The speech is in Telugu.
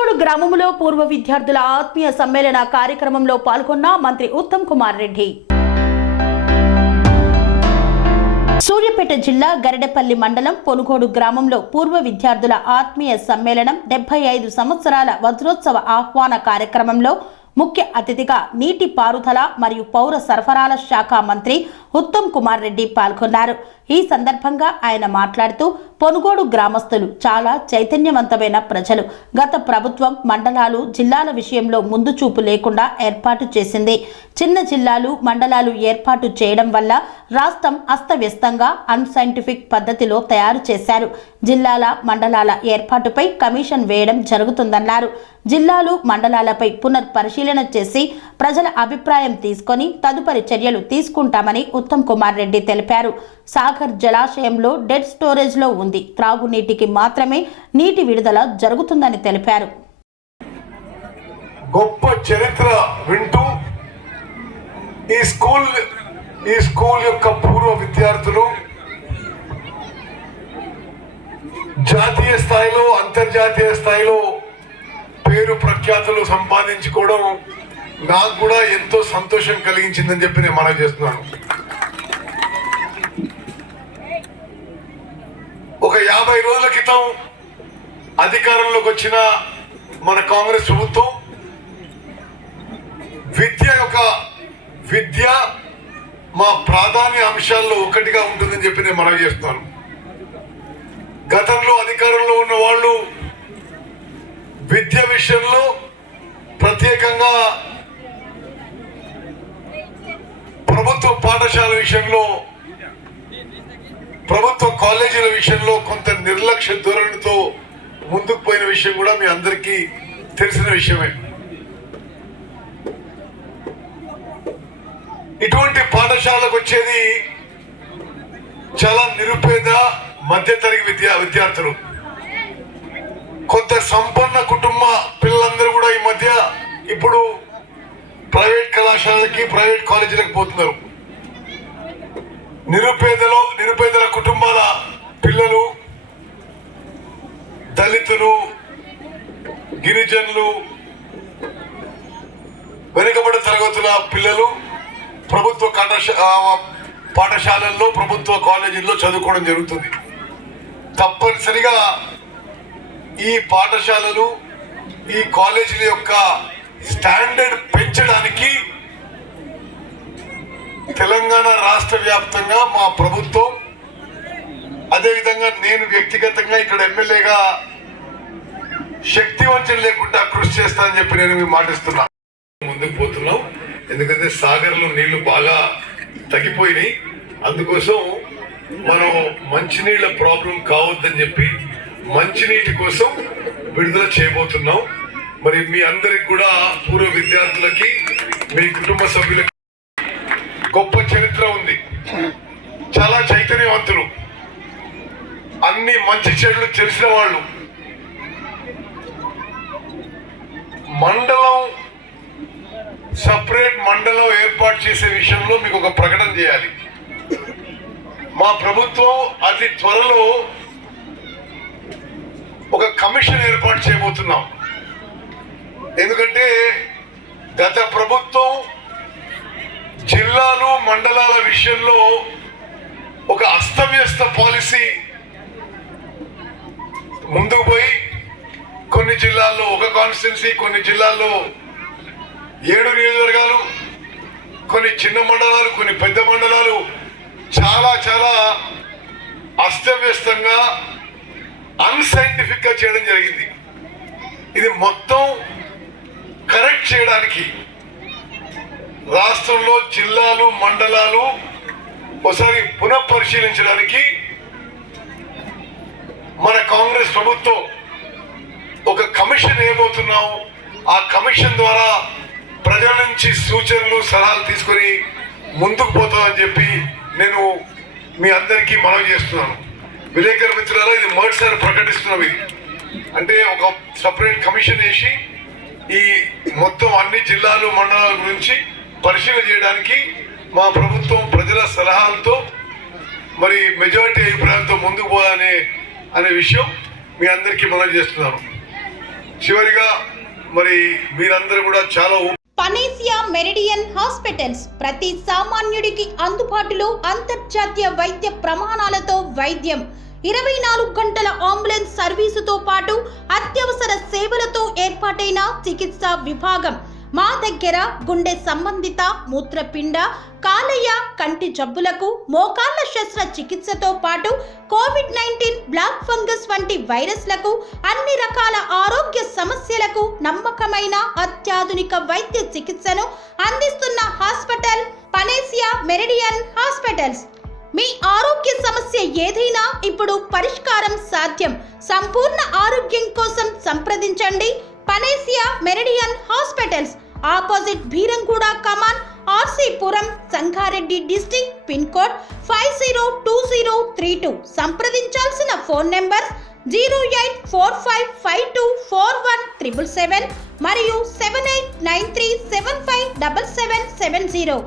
పొనుగోడు గ్రామంలో పూర్వ విద్యార్థుల ఆత్మీయ సమ్మేళన కార్యక్రమంలో పాల్గొన్న మంత్రి ఉత్తమ్ కుమార్ రెడ్డి. సూర్యాపేట జిల్లా గరిడపల్లి మండలం పొనుగోడు గ్రామంలో పూర్వ విద్యార్థుల ఆత్మీయ సమ్మేళనం 75 సంవత్సరాల వజ్రోత్సవ ఆహ్వాన కార్యక్రమంలో ముఖ్య అతిథిగా నీటి పారుదల మరియు పౌర సరఫరాల శాఖ మంత్రి ఉత్తమ్ కుమార్ రెడ్డి పాల్గొన్నారు. ఈ సందర్భంగా ఆయన మాట్లాడుతూ పొనుగోడు గ్రామస్తులు చాలా చైతన్యవంతమైన ప్రజలు. గత ప్రభుత్వం మండలాలు జిల్లాల విషయంలో ముందు చూపు లేకుండా ఏర్పాటు చేసింది. చిన్న జిల్లాలు మండలాలు ఏర్పాటు చేయడం వల్ల రాష్ట్రం అస్తవ్యస్తంగా అన్సైంటిఫిక్ పద్ధతిలో తయారు చేశారు. జిల్లాల మండలాల ఏర్పాటుపై కమిషన్ వేయడం జరుగుతుందన్నారు. జిల్లాలు మండలాలపై పునర్పరిశీలన చేసి ప్రజల అభిప్రాయం తీసుకొని తదుపరి చర్యలు తీసుకుంటామని ఉత్తమ్ కుమార్ రెడ్డి తెలిపారు. సాగర్ జలాశయంలో డెడ్ స్టోరేజ్లో ఉంది. త్రాగునీటికి మాత్రమే నీటి విడుదల జరుగుతుందని తెలిపారు. గొప్ప చరిత్ర వింటూ ఈ స్కూల్ యొక్క పూర్వ విద్యార్థులు జాతీయ స్థాయిలో అంతర్జాతీయ స్థాయిలో పేరు ప్రఖ్యాతులు సంపాదించుకోవడం నాకు కూడా ఎంతో సంతోషం కలిగించిందని చెప్పి నేను మనవి చేస్తున్నాను. ఒక 50 రోజుల క్రితం అధికారంలోకి వచ్చిన మన కాంగ్రెస్ ప్రభుత్వం విద్య మా ప్రాధాన్య అంశాల్లో ఒకటిగా ఉంటుందని చెప్పి నేను మనవి చేస్తున్నాను. గతంలో అధికారంలో ఉన్న వాళ్ళు విద్య విషయంలో ప్రత్యేకంగా ప్రభుత్వ పాఠశాల విషయంలో ప్రభుత్వ కాలేజీల విషయంలో కొంత నిర్లక్ష్య ధోరణితో ముందుకు పోయిన విషయం కూడా మీ అందరికీ తెలిసిన విషయమే. ఇటువంటి పాఠశాలకు వచ్చేది చాలా నిరుపేద మధ్యతరగతి విద్యార్థులు. కొంత సంపన్న కుటుంబ పిల్లలందరూ కూడా ఈ మధ్య ఇప్పుడు ప్రైవేట్ కళాశాలకి ప్రైవేట్ కాలేజీలకు పోతున్నారు. నిరుపేదల కుటుంబాల పిల్లలు, దళితులు, గిరిజనులు, వెనుకబడిన తరగతుల పిల్లలు ప్రభుత్వ పాఠశాలల్లో ప్రభుత్వ కాలేజీల్లో చదువుకోవడం జరుగుతుంది. తప్పనిసరిగా ఈ పాఠశాలలు ఈ కాలేజీల యొక్క స్టాండర్డ్ పెంచడానికి తెలంగాణ రాష్ట్ర వ్యాప్తంగా మా ప్రభుత్వం, అదేవిధంగా నేను వ్యక్తిగతంగా ఇక్కడ ఎమ్మెల్యేగా శక్తి వంచన లేకుండా కృషి చేస్తానని చెప్పి నేను మీకు మాటిస్తున్నా. ముందుకు పోతున్నాం, ఎందుకంటే సాగర్లో నీళ్లు బాగా తగ్గిపోయినాయి. అందుకోసం మనం మంచినీళ్ళ ప్రాబ్లం కావద్దని చెప్పి మంచినీటి కోసం విడుదల చేయబోతున్నాం. మరి మీ అందరికి కూడా పూర్వ విద్యార్థులకి మీ కుటుంబ సభ్యులకి గొప్ప చరిత్ర ఉంది. చాలా చైతన్యవంతులు, అన్ని మంచి చెడులు తెలిసిన వాళ్ళు. మండలం సపరేట్ మండలం ఏర్పాటు చేసే విషయంలో మీకు ఒక ప్రకటన చేయాలి. మా ప్రభుత్వం అతి త్వరలో ఒక కమిషన్ ఏర్పాటు చేయబోతున్నాం. ఎందుకంటే గత ప్రభుత్వం జిల్లాలు మండలాల విషయంలో ఒక అస్తవ్యస్త పాలసీ ముందుకు పోయి కొన్ని జిల్లాల్లో ఒక కాన్స్టిట్యున్సీ, కొన్ని జిల్లాల్లో 7 నియోజకవర్గాలు, కొన్ని చిన్న మండలాలు, కొన్ని పెద్ద మండలాలు చాలా చాలా అస్తవ్యస్తంగా అన్సైంటిఫిక్ గా చేయడం జరిగింది. ఇది మొత్తం కరెక్ట్ చేయడానికి రాష్ట్రంలో జిల్లాలు మండలాలు ఒకసారి పునఃపరిశీలించడానికి మన కాంగ్రెస్ ప్రభుత్వం ఒక కమిషన్ వేయబోతున్నాం. ఆ కమిషన్ ద్వారా ప్రజల నుంచి సూచనలు సలహాలు తీసుకొని ముందుకు పోతామని చెప్పి నేను మీ అందరికీ మనవి చేస్తున్నాను. విలేకరుల మిత్రులారా, ఇది మొదటిసారి ప్రకటిస్తున్నవి. అంటే ఒక సపరేట్ కమిషన్ వేసి ఈ మొత్తం అన్ని జిల్లాలు మండలాల గురించి పరిశీలన చేయడానికి మా ప్రభుత్వం ప్రజల సలహాలతో మరి మెజారిటీ అభిప్రాయంతో ముందుకు పోవాలనే విషయం మీ అందరికీ మనవి చేస్తున్నాను. చివరిగా మరి మీరందరూ కూడా చాలా పనేసియా మెరిడియన్ హాస్పిటల్స్ ప్రతి సామాన్యుడికి అందుబాటులో అంతర్జాతీయ వైద్య ప్రమాణాలతో వైద్యం 24 గంటల అంబులెన్స్ సర్వీసుతో పాటు అత్యవసర సేవలతో ఏర్పాటైన చికిత్సా విభాగం మా దగ్గర గుండె సంబంధిత మూత్రపిండ కాలేయ కంటి జబ్బులకు మోకాళ్ల శస్త్రచికిత్సతో పాటు కోవిడ్-19 బ్లాక్ ఫంగస్ వంటి వైరస్లకు అన్ని రకాల ఆరోగ్య సమస్యలకు నమ్మకమైన అత్యాధునిక వైద్య చికిత్సను అందిస్తున్న హాస్పిటల్ పనేసియా మెరిడియన్ హాస్పిటల్స్. మీ ఆరోగ్య సమస్య ఏదైనా ఇప్పుడు పరిష్కారం సాధ్యం. సంపూర్ణ ఆరోగ్యం కోసం సంప్రదించండి Panacea Meridian hospitals, opposite Bheeramguda Kaman, RC Puram, Sangareddy district, pin code 502032. సంప్రదించాల్సిన ఫోన్ నెంబర్ 0845524177 మరియు 7893757770.